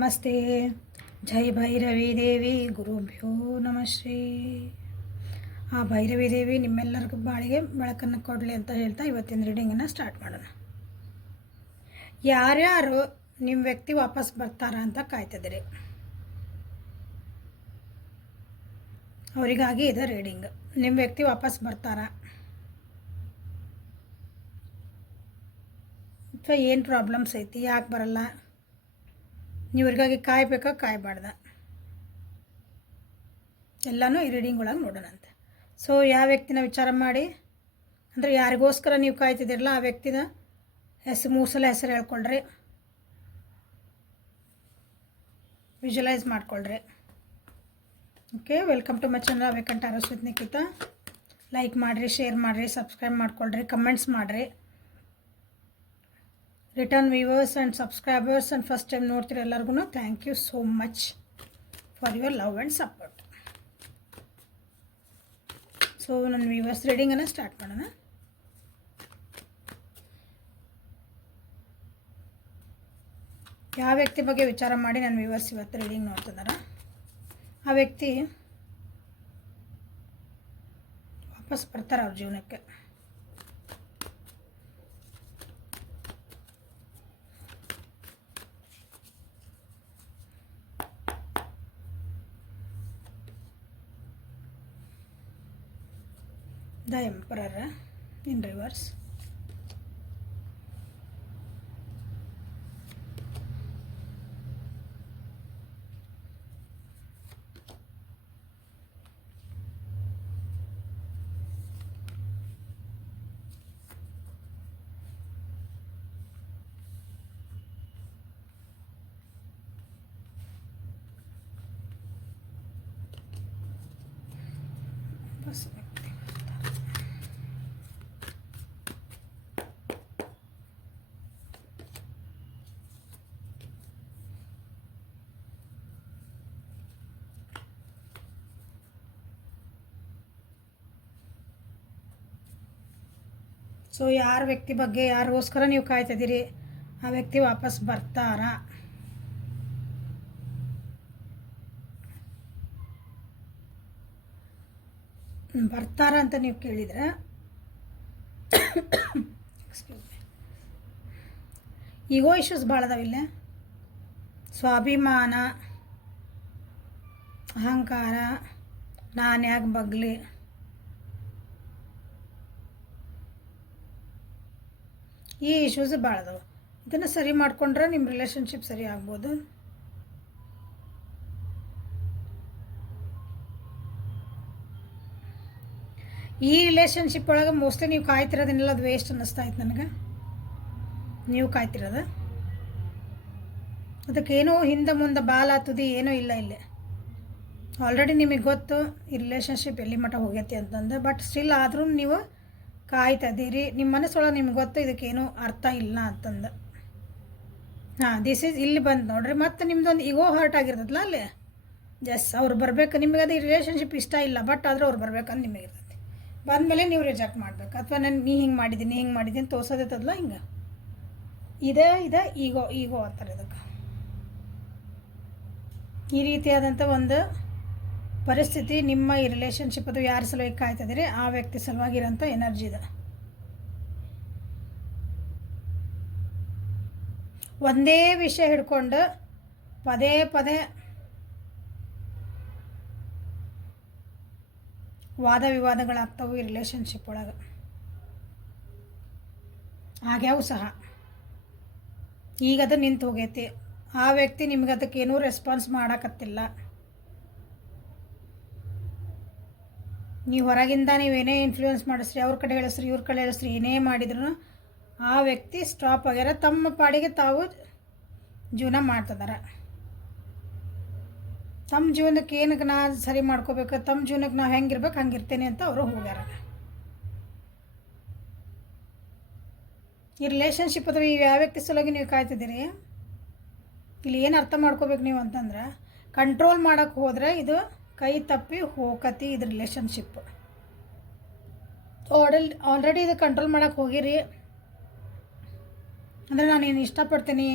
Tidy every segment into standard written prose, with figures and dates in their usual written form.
ನಮಸ್ತೆ. ಜೈ ಭೈರವಿ ದೇವಿ ಗುರುಭ್ಯೋ ನಮಃ ಶ್ರೀ. ಆ ಭೈರವಿ ದೇವಿ ನಿಮ್ಮೆಲ್ಲರಿಗೂ ಬಾಳಿಗೆ ಬೆಳಕನ್ನು ಕೊಡಲಿ ಅಂತ ಹೇಳ್ತಾ ಇವತ್ತಿನ ರೀಡಿಂಗನ್ನು ಸ್ಟಾರ್ಟ್ ಮಾಡೋಣ. ಯಾರ್ಯಾರು ನಿಮ್ಮ ವ್ಯಕ್ತಿ ವಾಪಸ್ ಬರ್ತಾರ ಅಂತ ಕಾಯ್ತಿದ್ದೀರಿ, ಅವರಿಗಾಗಿ ಇದೆ ರೀಡಿಂಗ್. ನಿಮ್ಮ ವ್ಯಕ್ತಿ ವಾಪಸ್ ಬರ್ತಾರಾ ಅಥವಾ ಏನು ಪ್ರಾಬ್ಲಮ್ಸ್ ಐತಿ, ಯಾಕೆ ಬರಲ್ಲ, ನೀವ್ರಿಗಾಗಿ ಕಾಯಬೇಕಾ ಕಾಯಬಾರ್ದ, ಎಲ್ಲನೂ ಈ ರೀಡಿಂಗ್ ಒಳಗೆ ನೋಡೋಣಂತೆ. ಸೊ ಯಾವ ವ್ಯಕ್ತಿನ ವಿಚಾರ ಮಾಡಿ, ಅಂದರೆ ಯಾರಿಗೋಸ್ಕರ ನೀವು ಕಾಯ್ತಿದ್ದೀರಲ್ಲ ಆ ವ್ಯಕ್ತಿನ ಮೂರು ಸಲ ಹೆಸರು ಹೇಳ್ಕೊಳ್ರಿ, ವಿಜುವಲೈಸ್ ಮಾಡ್ಕೊಳ್ರಿ. Okay, welcome to my channel awaken tarots with Nikhita. Like ಮಾಡಿರಿ, ಶೇರ್ ಮಾಡಿರಿ, ಸಬ್ಸ್ಕ್ರೈಬ್ ಮಾಡ್ಕೊಳ್ರಿ, ಕಮೆಂಟ್ಸ್ ಮಾಡಿರಿ. Return viewers and subscribers and first time ನೋಡ್ತೀರಿ ಎಲ್ಲರಿಗೂ thank you so much for your love and support. So ನನ್ನ ವ್ಯೂವರ್ಸ್ ರೀಡಿಂಗನ್ನು start ಮಾಡೋಣ. ಯಾವ ವ್ಯಕ್ತಿ ಬಗ್ಗೆ ವಿಚಾರ ಮಾಡಿ ನನ್ನ ವ್ಯೂವರ್ಸ್ ಇವತ್ತು ರೀಡಿಂಗ್ ನೋಡ್ತಿದ್ದಾರೆ, ಆ ವ್ಯಕ್ತಿ ವಾಪಸ್ ಬರ್ತಾರೆ ಅವ್ರ ಜೀವನಕ್ಕೆ. The Emperor in reverse. बस ಸೊ ಯಾರ ವ್ಯಕ್ತಿ ಬಗ್ಗೆ ಯಾರಿಗೋಸ್ಕರ ನೀವು ಕಾಯ್ತಿದ್ದೀರಿ, ಆ ವ್ಯಕ್ತಿ ವಾಪಸ್ ಬರ್ತಾರಾ? ಬರ್ತಾರ ಅಂತ ನೀವು ಕೇಳಿದರೆ ಈಗೋ ಇಶ್ಯೂಸ್ ಭಾಳ ಅದಾವಿಲ್ಲ. ಸ್ವಾಭಿಮಾನ, ಅಹಂಕಾರ, ನಾನು ಯಾಕೆ ಬಗ್ಲಿ, ಈ ಇಶ್ಯೂಸ್ ಭಾಳ ಅದಾವೆ. ಇದನ್ನು ಸರಿ ಮಾಡಿಕೊಂಡ್ರೆ ನಿಮ್ಮ ರಿಲೇಷನ್ಶಿಪ್ ಸರಿ ಆಗ್ಬೋದು. ಈ ರಿಲೇಷನ್ಶಿಪ್ ಒಳಗೆ ಮೋಸ್ಟ್ಲಿ ನೀವು ಕಾಯ್ತಿರೋದನ್ನೆಲ್ಲ ಅದು ವೇಸ್ಟ್ ಅನ್ನಿಸ್ತಾ ಇತ್ತು ನನಗೆ. ನೀವು ಕಾಯ್ತಿರೋದು ಅದಕ್ಕೇನೋ ಹಿಂದೆ ಮುಂದೆ ಬಾಲ ತುದಿ ಏನೂ ಇಲ್ಲ ಇಲ್ಲಿ. ಆಲ್ರೆಡಿ ನಿಮಗೆ ಗೊತ್ತು ಈ ರಿಲೇಷನ್ಶಿಪ್ ಎಲ್ಲಿ ಮಟ್ಟ ಹೋಗೈತಿ ಅಂತಂದು, ಬಟ್ ಸ್ಟಿಲ್ ಆದರೂ ನೀವು ಕಾಯ್ತಿದ್ದೀರಿ. ನಿಮ್ಮ ಮನಸ್ಸೊಳಗೆ ನಿಮ್ಗೆ ಗೊತ್ತು ಇದಕ್ಕೇನೂ ಅರ್ಥ ಇಲ್ಲ ಅಂತಂದು. ದಿಸ್ ಈಸ್ ಇಲ್ಲಿ ಬಂದು ನೋಡ್ರಿ, ಮತ್ತು ನಿಮ್ದೊಂದು ಈಗೋ ಹರ್ಟ್ ಆಗಿರ್ತದಲ್ಲ ಅಲ್ಲಿ. ಅವ್ರು ಬರಬೇಕು, ನಿಮಗೆ ಅದು ಈ ರಿಲೇಷನ್ಶಿಪ್ ಇಷ್ಟ ಇಲ್ಲ, ಬಟ್ ಆದರೂ ಅವ್ರು ಬರ್ಬೇಕಂತ ನಿಮಗಿರ್ತೈತಿ. ಬಂದಮೇಲೆ ನೀವು ರಿಜೆಕ್ಟ್ ಮಾಡಬೇಕು, ಅಥವಾ ನೀ ಹಿಂಗೆ ಮಾಡಿದ್ದೀನಿ ತೋರ್ಸೋದಿರ್ತದಲ್ಲ, ಹಿಂಗೆ ಇದೆ ಈಗೋ ಅಂತಾರೆ ಇದಕ್ಕೆ. ಈ ರೀತಿಯಾದಂಥ ಒಂದು ಪರಿಸ್ಥಿತಿ ನಿಮ್ಮ ಈ ರಿಲೇಷನ್ಶಿಪ್ ಅದು ಯಾರ ಸಲುವಾಗಿ ಕಾಯ್ತಿದ್ದೀರಿ ಆ ವ್ಯಕ್ತಿ ಸಲುವಾಗಿರೋಂಥ ಎನರ್ಜಿ ಇದೆ. ಒಂದೇ ವಿಷಯ ಹಿಡ್ಕೊಂಡು ಪದೇ ಪದೇ ವಾದ ವಿವಾದಗಳಾಗ್ತವೆ ಈ ರಿಲೇಷನ್ಶಿಪ್ ಒಳಗೆ. ಆಗ್ಯಾವು ಸಹ. ಈಗದು ನಿಂತು ಹೋಗೈತಿ. ಆ ವ್ಯಕ್ತಿ ನಿಮ್ಗೆ ಅದಕ್ಕೇನೂ ರೆಸ್ಪಾನ್ಸ್ ಮಾಡೋಕತ್ತಿಲ್ಲ. ನೀವು ಹೊರಗಿಂದ ನೀವೇನೇ ಇನ್ಫ್ಲೂಯೆನ್ಸ್ ಮಾಡಿಸ್ರಿ, ಅವ್ರ ಕಡೆ ಹೇಳಿಸ್ರಿ, ಇವ್ರ ಕಡೆ ಹೇಳಿಸ್ರಿ, ಏನೇ ಮಾಡಿದ್ರು ಆ ವ್ಯಕ್ತಿ ಸ್ಟಾಪ್ ಆಗ್ಯಾರ. ತಮ್ಮ ಪಾಡಿಗೆ ತಾವು ಜೀವನ ಮಾಡ್ತಿದ್ದಾರೆ. ತಮ್ಮ ಜೀವನಕ್ಕೆ ಏನಕ್ಕೆ ನಾ ಸರಿ ಮಾಡ್ಕೋಬೇಕು, ತಮ್ಮ ಜೀವನಕ್ಕೆ ನಾವು ಹೆಂಗಿರ್ಬೇಕು ಹಂಗಿರ್ತೇನೆ ಅಂತ ಅವರು ಹೋಗ್ಯಾರ. ಈ ರಿಲೇಷನ್ಶಿಪ್ ಅಥವಾ ಈ ಯಾವ ವ್ಯಕ್ತಿ ಸಲುವಾಗಿ ನೀವು ಕಾಯ್ತಿದ್ದೀರಿ, ಇಲ್ಲಿ ಏನು ಅರ್ಥ ಮಾಡ್ಕೋಬೇಕು ನೀವು ಅಂತಂದ್ರೆ, ಕಂಟ್ರೋಲ್ ಮಾಡೋಕ್ಕೆ ಹೋದರೆ ಇದು ಕೈ ತಪ್ಪಿ ಹೋಗತಿ ಇದು ರಿಲೇಷನ್ಶಿಪ್. ಆಲ್ರೆಡಿ ಇದು ಕಂಟ್ರೋಲ್ ಮಾಡೋಕ್ಕೆ ಹೋಗಿರಿ. ಅಂದರೆ ನಾನು ಏನು ಇಷ್ಟಪಡ್ತೀನಿ,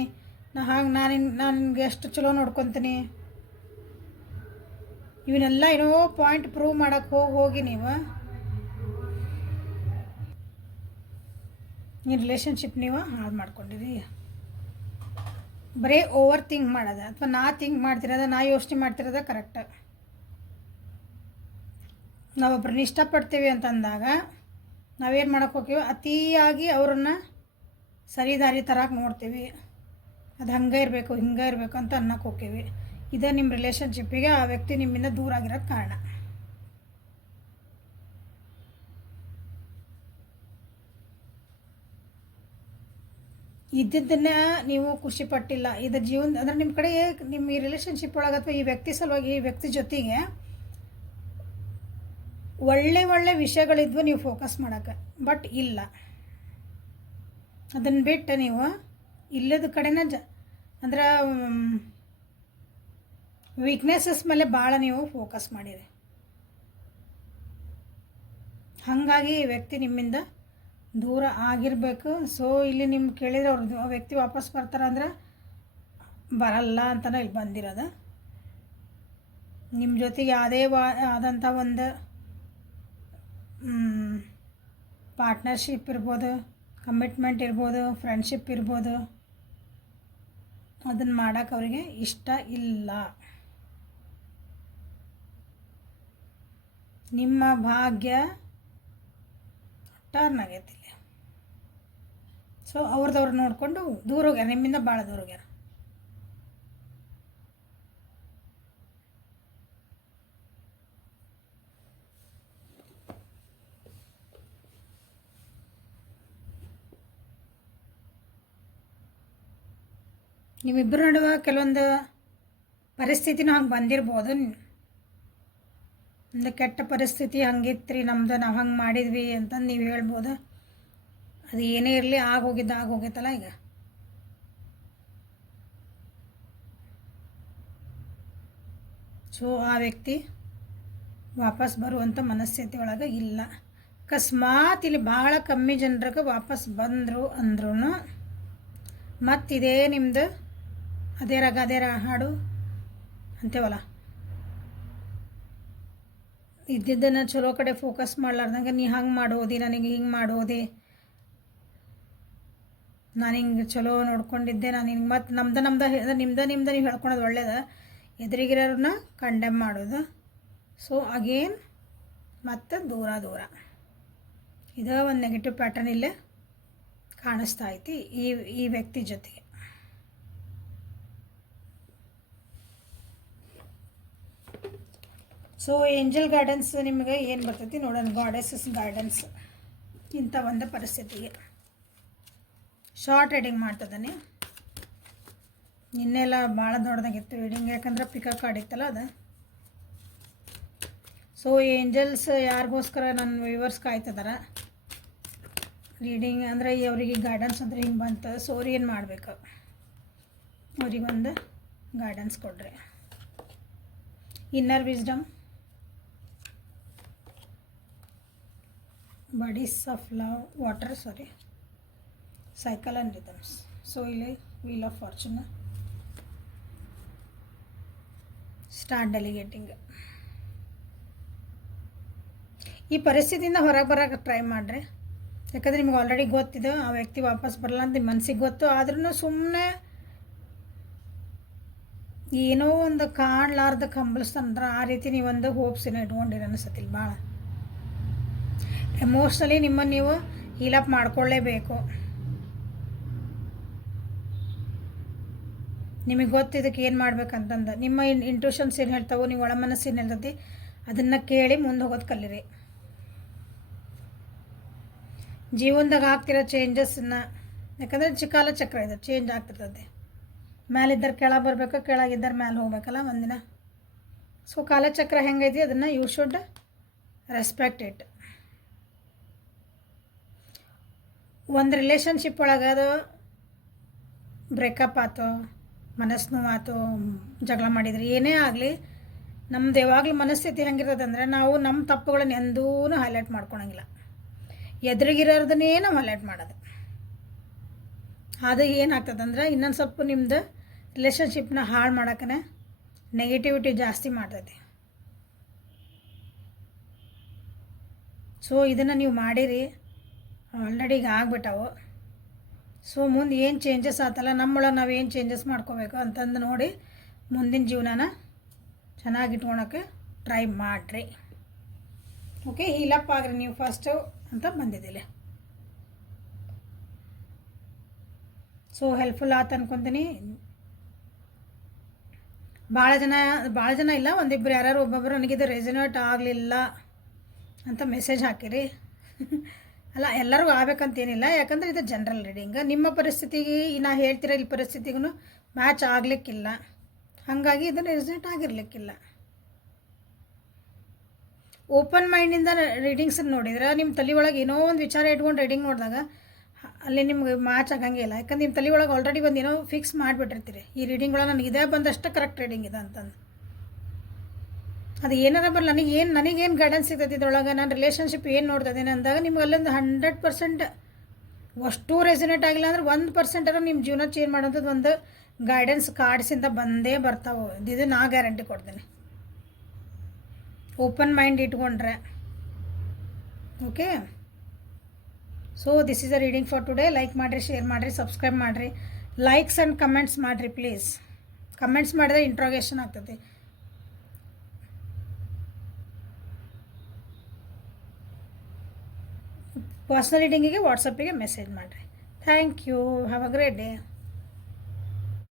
ನಾನು ನಿನ್ಗೆ ಎಷ್ಟು ಚಲೋ ನೋಡ್ಕೊತೀನಿ, ಇವನ್ನೆಲ್ಲ ಏನೋ ಪಾಯಿಂಟ್ ಪ್ರೂವ್ ಮಾಡೋಕ್ಕೆ ಹೋಗಿ ನೀವು ಈ ರಿಲೇಷನ್ಶಿಪ್ ನೀವು ಹಾಳು ಮಾಡ್ಕೊಂಡಿರಿ. ಬರೀ ಓವರ್ ಥಿಂಕ್ ಮಾಡೋದು, ಅಥವಾ ನಾ ಥಿಂಕ್ ಮಾಡ್ತಿರೋದ, ನಾ ಯೋಚನೆ ಮಾಡ್ತಿರೋದ ಕರೆಕ್ಟ್. ನಾವೊಬ್ಬರನ್ನ ಇಷ್ಟಪಡ್ತೀವಿ ಅಂತಂದಾಗ ನಾವೇನು ಮಾಡೋಕ್ಕೆ ಹೋಗ್ತೀವಿ, ಅತಿಯಾಗಿ ಅವ್ರನ್ನ ಸರಿ ದಾರಿ ತರಕ್ಕೆ ನೋಡ್ತೀವಿ. ಅದು ಹಂಗೆ ಇರಬೇಕು ಹಿಂಗೆ ಇರಬೇಕು ಅಂತ ಅನ್ನಕ್ಕೆ ಹೋಗ್ತೀವಿ. ಇದೇ ನಿಮ್ಮ ರಿಲೇಷನ್ಶಿಪ್ಪಿಗೆ ಆ ವ್ಯಕ್ತಿ ನಿಮ್ಮಿಂದ ದೂರ ಆಗಿರೋಕ್ಕೆ ಕಾರಣ. ಇದ್ದಿದ್ದನ್ನ ನೀವು ಖುಷಿ ಪಟ್ಟಿಲ್ಲ, ಇದು ಜೀವನ ಅಂದರೆ ನಿಮ್ಮ ಕಡೆ ನಿಮ್ಮ ಈ ರಿಲೇಷನ್ಶಿಪ್ ಒಳಗೆ ಅಥವಾ ಈ ವ್ಯಕ್ತಿ ಸಲುವಾಗಿ ಈ ವ್ಯಕ್ತಿ ಜೊತೆಗೆ ಒಳ್ಳೆ ವಿಷಯಗಳಿದ್ವು ನೀವು ಫೋಕಸ್ ಮಾಡೋಕ್ಕೆ. ಬಟ್ ಇಲ್ಲ, ಅದನ್ನು ಬಿಟ್ಟು ನೀವು ಇಲ್ಲದ ಕಡೆನ ಅಂದ್ರೆ ವೀಕ್ನೆಸಸ್ ಮೇಲೆ ಭಾಳ ನೀವು ಫೋಕಸ್ ಮಾಡಿರಿ. ಹಾಗಾಗಿ ಈ ವ್ಯಕ್ತಿ ನಿಮ್ಮಿಂದ ದೂರ ಆಗಿರಬೇಕು. ಸೊ ಇಲ್ಲಿ ನಿಮ್ಗೆ ಕೇಳಿದ್ರೆ ಅವ್ರದ್ದು ಆ ವ್ಯಕ್ತಿ ವಾಪಸ್ ಬರ್ತಾರೆ ಅಂದ್ರೆ ಬರಲ್ಲ ಅಂತಲೇ ಇಲ್ಲಿ ಬಂದಿರೋದು. ನಿಮ್ಮ ಜೊತೆಗೆ ಯಾವುದೇ ಆದಂಥ ಒಂದು ಪಾರ್ಟ್ನರ್ಶಿಪ್ ಇರ್ಬೋದು, ಕಮಿಟ್ಮೆಂಟ್ ಇರ್ಬೋದು, ಫ್ರೆಂಡ್ಶಿಪ್ ಇರ್ಬೋದು, ಅದನ್ನು ಮಾಡೋಕ್ಕೆ ಅವರಿಗೆ ಇಷ್ಟ ಇಲ್ಲ. ನಿಮ್ಮ ಭಾಗ್ಯ ಟರ್ನ್ ಆಗೈತಿಲ್ಲ. ಸೊ ಅವ್ರದವ್ರು ನೋಡಿಕೊಂಡು ದೂರ ಹೋಗ್ಯಾರ, ನಿಮ್ಮಿಂದ ಭಾಳ ದೂರ ಹೋಗ್ಯಾರ. ನಿಮ್ಮಿಬ್ಬರ ನಡುವೆ ಕೆಲವೊಂದು ಪರಿಸ್ಥಿತಿನೂ ಹಂಗೆ ಬಂದಿರ್ಬೋದು. ಒಂದು ಕೆಟ್ಟ ಪರಿಸ್ಥಿತಿ ಹಂಗಿತ್ತು ರೀ ನಮ್ದು, ನಾವು ಹಂಗೆ ಮಾಡಿದ್ವಿ ಅಂತಂದು ನೀವು ಹೇಳ್ಬೋದು. ಅದು ಏನೇ ಇರಲಿ ಆಗೋಗಿತ್ತಲ್ಲ ಈಗ. ಸೊ ಆ ವ್ಯಕ್ತಿ ವಾಪಸ್ ಬರುವಂಥ ಮನಸ್ಥಿತಿ ಒಳಗೆ ಇಲ್ಲ. ಅಕಸ್ಮಾತ್ ಇಲ್ಲಿ ಭಾಳ ಕಮ್ಮಿ ಜನರಿಗೆ ವಾಪಸ್ ಬಂದರು ಅಂದ್ರೂ ಮತ್ತಿದೇ ನಿಮ್ಮದು ಅದೇ ಹಾಡು ಅಂತೇವಲ್ಲ, ಇದ್ದಿದ್ದನ್ನು ಚಲೋ ಕಡೆ ಫೋಕಸ್ ಮಾಡ್ಲಾರ್ದಂಗೆ ನೀ ಹಂಗೆ ಮಾಡೋದಿ, ನನಗೆ ಹಿಂಗೆ ಮಾಡೋದೆ, ನಾನು ಹಿಂಗೆ ಚಲೋ ನೋಡ್ಕೊಂಡಿದ್ದೆ, ನಾನು ಹಿಂಗೆ ಮತ್ತು ನಿಮ್ದು ನೀವು ಹೇಳ್ಕೊಳೋದು ಒಳ್ಳೇದು, ಎದುರಿಗಿರೋರನ್ನ ಕಂಡೆಮ್ ಮಾಡೋದು. ಸೊ ಅಗೇನ್ ಮತ್ತು ದೂರ ಇದು ಒಂದು ನೆಗೆಟಿವ್ ಪ್ಯಾಟರ್ನ್ ಇಲ್ಲೇ ಕಾಣಿಸ್ತಾ ಐತಿ ಈ ವ್ಯಕ್ತಿ ಜೊತೆಗೆ. ಸೊ ಏಂಜಲ್ ಗೈಡೆನ್ಸ್ ನಿಮಗೆ ಏನು ಬರ್ತೈತಿ ನೋಡೋಣ. ಗಾಡೆಸಸ್ ಗೈಡೆನ್ಸ್ ಇಂಥ ಒಂದು ಪರಿಸ್ಥಿತಿಗೆ ಶಾರ್ಟ್ ರೀಡಿಂಗ್ ಮಾಡ್ತದಾನೆ. ನಿನ್ನೆಲ್ಲ ಭಾಳ ದೊಡ್ಡದಾಗಿತ್ತು ರೀಡಿಂಗ್, ಯಾಕಂದ್ರೆ ಪಿಕಪ್ ಕಾಡಿತ್ತಲ್ಲ ಅದು. ಸೊ ಏಂಜಲ್ಸ್ ಯಾರಿಗೋಸ್ಕರ ನನ್ನ ವ್ಯೂವರ್ಸ್ ಕಾಯ್ತಿದಾರ ರೀಡಿಂಗ್ ಅಂದರೆ ಅವರಿಗೆ ಗೈಡೆನ್ಸ್ ಅಂದರೆ ಹಿಂಗೆ ಬಂತು. ಸೊ ಅವ್ರು ಏನು ಮಾಡಬೇಕು, ಅವ್ರಿಗೊಂದು ಗೈಡೆನ್ಸ್ ಕೊಡ್ರಿ. Inner wisdom, bodies of love, cycle and rhythms. So ಇಲ್ಲಿ wheel of fortune, start delegating. ಈ ಪರಿಸ್ಥಿತಿಯಿಂದ ಹೊರಗೆ ಬರೋಕ್ಕೆ ಟ್ರೈ ಮಾಡಿರಿ. ಯಾಕಂದರೆ ನಿಮ್ಗೆ ಆಲ್ರೆಡಿ ಗೊತ್ತಿದೆ ಆ ವ್ಯಕ್ತಿ ವಾಪಸ್ ಬರಲ್ಲ ಅಂತ ನಿಮ್ಮ ಮನಸ್ಸಿಗೆ ಗೊತ್ತು. ಆದ್ರೂ ಸುಮ್ಮನೆ ಏನೋ ಒಂದು ಕಾಣಲಾರ್ದ ಕಂಬಲಿಸ್ತಂದ್ರೆ ಆ ರೀತಿ ನೀವೊಂದು ಹೋಪ್ಸಿನ ಇಟ್ಕೊಂಡಿರಿ ಅನಿಸತ್ತಿಲ್ಲ. ಭಾಳ ಎಮೋಷ್ನಲಿ ನಿಮ್ಮನ್ನು ನೀವು ಹೀಲಪ್ ಮಾಡ್ಕೊಳ್ಳೇಬೇಕು. ನಿಮಗೆ ಗೊತ್ತಿದ್ದಕ್ಕೆ ಏನು ಮಾಡ್ಬೇಕಂತಂದು ನಿಮ್ಮ ಇಂಟ್ಯೂಷನ್ಸ್ ಏನು ಹೇಳ್ತಾವೋ, ನೀವು ಒಳ ಮನಸ್ಸು ಏನು ಹೇಳ್ತೈತಿ ಅದನ್ನು ಕೇಳಿ ಮುಂದೆ ಹೋಗೋದು ಕಲೀರಿ. ಜೀವನದಾಗ ಆಗ್ತಿರೋ ಚೇಂಜಸ್ಸನ್ನು, ಯಾಕಂದರೆ ಕಾಲಚಕ್ರ ಇದು ಚೇಂಜ್ ಆಗ್ತಿರ್ತದೆ. ಮೇಲಿದ್ದರೆ ಕೆಳಗೆ ಬರಬೇಕು, ಕೆಳಗಿದ್ದರೆ ಮೇಲೆ ಹೋಗ್ಬೇಕಲ್ಲ ಒಂದಿನ. ಸೊ ಕಾಲಚಕ್ರ ಹೆಂಗೈತಿ ಅದನ್ನು ಯು ಶುಡ್ ರೆಸ್ಪೆಕ್ಟ್ ಇಟ್. ಒಂದು ರಿಲೇಷನ್ಶಿಪ್ ಒಳಗೆ ಅದು ಬ್ರೇಕಪ್ ಆಯ್ತು, ಮನಸ್ಸು ನೋವಾಯ್ತು, ಜಗಳ ಮಾಡಿದ್ರಿ, ಏನೇ ಆಗಲಿ ನಮ್ದು ಯಾವಾಗಲೂ ಮನಸ್ಥಿತಿ ಹೆಂಗಿರೋದಂದರೆ ನಾವು ನಮ್ಮ ತಪ್ಪುಗಳನ್ನ ಎಂದೂ ಹೈಲೈಟ್ ಮಾಡ್ಕೊಳಂಗಿಲ್ಲ. ಎದುರಿಗಿರೋದನ್ನೇ ನಾವು ಹೈಲೈಟ್ ಮಾಡೋದು. ಅದು ಏನಾಗ್ತದಂದ್ರೆ ಇನ್ನೊಂದು ಸ್ವಲ್ಪ ನಿಮ್ಮದು ರಿಲೇಷನ್ಶಿಪ್ನ ಹಾಳು ಮಾಡೋಕ್ಕೇ ನೆಗೆಟಿವಿಟಿ ಜಾಸ್ತಿ ಮಾಡ್ತೈತಿ. ಸೊ ಇದನ್ನು ನೀವು ಮಾಡಿರಿ, ಆಲ್ರೆಡಿ ಈಗ ಆಗ್ಬಿಟ್ಟವು. ಸೊ ಮುಂದೆ ಏನು ಚೇಂಜಸ್ ಆತಲ್ಲ ನಮ್ಮೊಳಗೆ ನಾವು ಏನು ಚೇಂಜಸ್ ಮಾಡ್ಕೋಬೇಕು ಅಂತಂದು ನೋಡಿ ಮುಂದಿನ ಜೀವನನ ಚೆನ್ನಾಗಿ ಇಟ್ಕೊಳಕ್ಕೆ ಟ್ರೈ ಮಾಡಿರಿ. ಓಕೆ, ಹೀಲಪ್ ಆಗ್ರಿ ನೀವು ಫಸ್ಟು ಅಂತ ಬಂದಿದ್ದಿಲ್ಲ. ಸೊ ಹೆಲ್ಪ್ಫುಲ್ ಆತ ಅನ್ಕೊತೀನಿ. ಭಾಳ ಜನ ಇಲ್ಲ, ಒಂದಿಬ್ಬರು ಯಾರು ಒಬ್ಬೊಬ್ಬರು ನನಗಿದು ರೆಸನೇಟ್ ಆಗಲಿಲ್ಲ ಅಂತ ಮೆಸೇಜ್ ಹಾಕಿರಿ. ಅಲ್ಲ, ಎಲ್ಲರಿಗೂ ಆಗ್ಬೇಕಂತೇನಿಲ್ಲ, ಯಾಕಂದರೆ ಇದು ಜನರಲ್ ರೀಡಿಂಗ್. ನಿಮ್ಮ ಪರಿಸ್ಥಿತಿಗೆ ನಾ ಹೇಳ್ತಿರೋ ಇಲ್ಲಿ ಪರಿಸ್ಥಿತಿಗೂ ಮ್ಯಾಚ್ ಆಗಲಿಕ್ಕಿಲ್ಲ, ಹಾಗಾಗಿ ಇದನ್ನು ರೆಸನೇಟ್ ಆಗಿರಲಿಕ್ಕಿಲ್ಲ. ಓಪನ್ ಮೈಂಡಿಂದ ರೀಡಿಂಗ್ಸ್ ನೋಡಿದ್ರೆ ನಿಮ್ಮ ತಲೆ ಒಳಗೆ ಏನೋ ಒಂದು ವಿಚಾರ ಇಟ್ಕೊಂಡು ರೀಡಿಂಗ್ ನೋಡಿದಾಗ ಅಲ್ಲಿ ನಿಮ್ಗೆ ಮ್ಯಾಚ್ ಆಗಂಗಿಲ್ಲ. ಯಾಕಂದ್ರೆ ನಿಮ್ಮ ತಲೆ ಒಳಗೆ ಆಲ್ರೆಡಿ ಒಂದು ಏನೋ ಫಿಕ್ಸ್ ಮಾಡಿಬಿಟ್ಟಿರ್ತೀರಿ, ಈ ರೀಡಿಂಗ್ ಒಳಗೆ ನನಗೆ ಇದೇ ಬಂದಷ್ಟು ಕರೆಕ್ಟ್ ರೀಡಿಂಗ್ ಇದೆ ಅಂತಂದು. ಅದು ಏನಾರ ಬರಲ್ಲ, ನನಗೇನು ಗೈಡೆನ್ಸ್ ಸಿಗ್ತೈತಿ ಇದ್ರೊಳಗೆ, ನಾನು ರಿಲೇಷನ್ಶಿಪ್ ಏನು ನೋಡ್ತಾ ಇದ್ದೀನಿ ಅಂದಾಗ ನಿಮ್ಗೆ ಅಲ್ಲೊಂದು 100% ಅಷ್ಟು ರೆಸಿನೇಟ್ ಆಗಿಲ್ಲ ಅಂದ್ರೆ 1% ನಿಮ್ಮ ಜೀವನ ಚೇಂಜ್ ಮಾಡೋಂಥದ್ದು ಒಂದು ಗೈಡೆನ್ಸ್ ಕಾರ್ಡ್ಸಿಂದ ಬಂದೇ ಬರ್ತಾವೆ. ಇದು ನಾ ಗ್ಯಾರಂಟಿ ಕೊಡ್ತೀನಿ, ಓಪನ್ ಮೈಂಡ್ ಇಟ್ಕೊಂಡ್ರೆ. Okay, so this is a reading for today. Like ಮಾಡಿರಿ, ಶೇರ್ ಮಾಡಿರಿ, ಸಬ್ಸ್ಕ್ರೈಬ್ ಮಾಡಿರಿ, ಲೈಕ್ಸ್ ಆ್ಯಂಡ್ ಕಮೆಂಟ್ಸ್ ಮಾಡಿರಿ ಪ್ಲೀಸ್. ಕಮೆಂಟ್ಸ್ ಮಾಡಿದ್ರೆ ಇಂಟ್ರೋಗೇಷನ್ ಆಗ್ತೈತಿ. ಪರ್ಸ್ನಲ್ ರೀಡಿಂಗಿಗೆ ವಾಟ್ಸಪ್ಪಿಗೆ ಮೆಸೇಜ್ ಮಾಡಿರಿ. Thank you, have a great day.